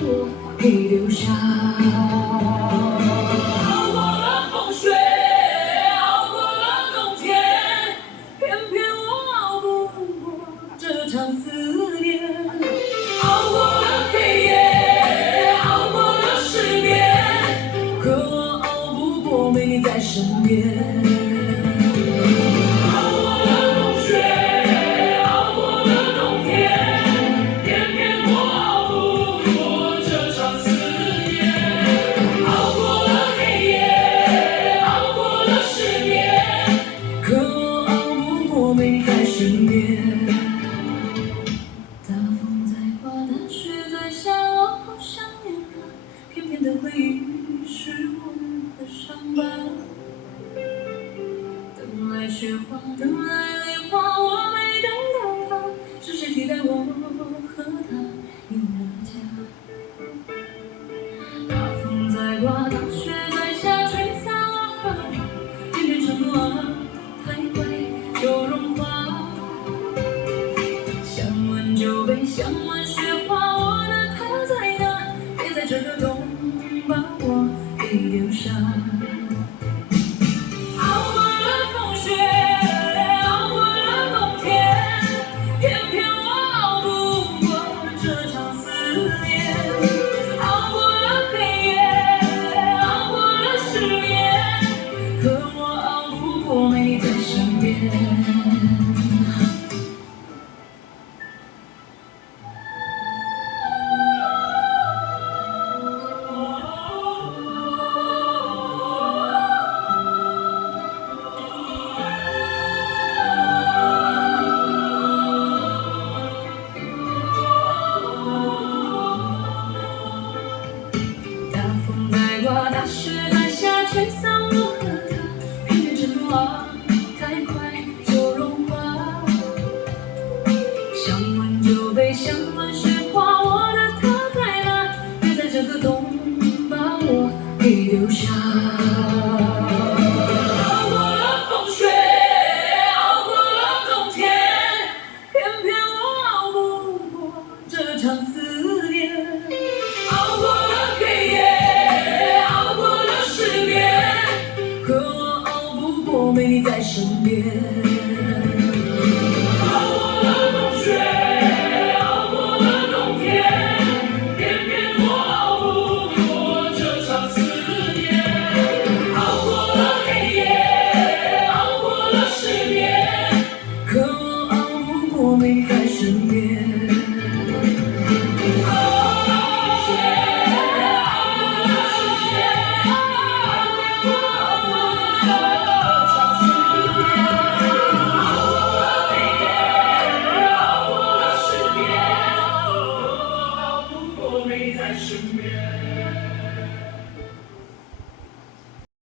我给留下。熬过了风雪，熬过了冬天，偏偏我熬不过这场思念。熬过了黑夜，熬过了失眠，可我熬不过没你在身边。身边，大风在刮，大雪在下，我好想念他。偏偏的回忆是我的伤疤。等来雪花，等来泪花，我没等到他，是谁替代我和他有了家？大风在刮，大雪在下，吹散我和他，偏偏承诺啊太快就融化。想问雪花，我的他在哪？别在这个冬把我给丢下。熬过了风雪，熬过了冬天，偏偏我熬不过这场思念。熬过了黑夜，熬过了失眠，可我熬不过没你在身边。大雪在下，吹散我和他，偏偏承诺啊太快就融化。想问就被想问雪花，我的他在哪？别在这个冬把我给留下。熬过了风雪，熬过了冬天，偏偏我熬不过这场思念。熬过了黑夜。我没你在身边。熬过了风雪，熬过了冬天，偏偏我熬不过这场思念。熬过了黑夜，熬过了失眠，可我熬不过没你在身边。没在身边。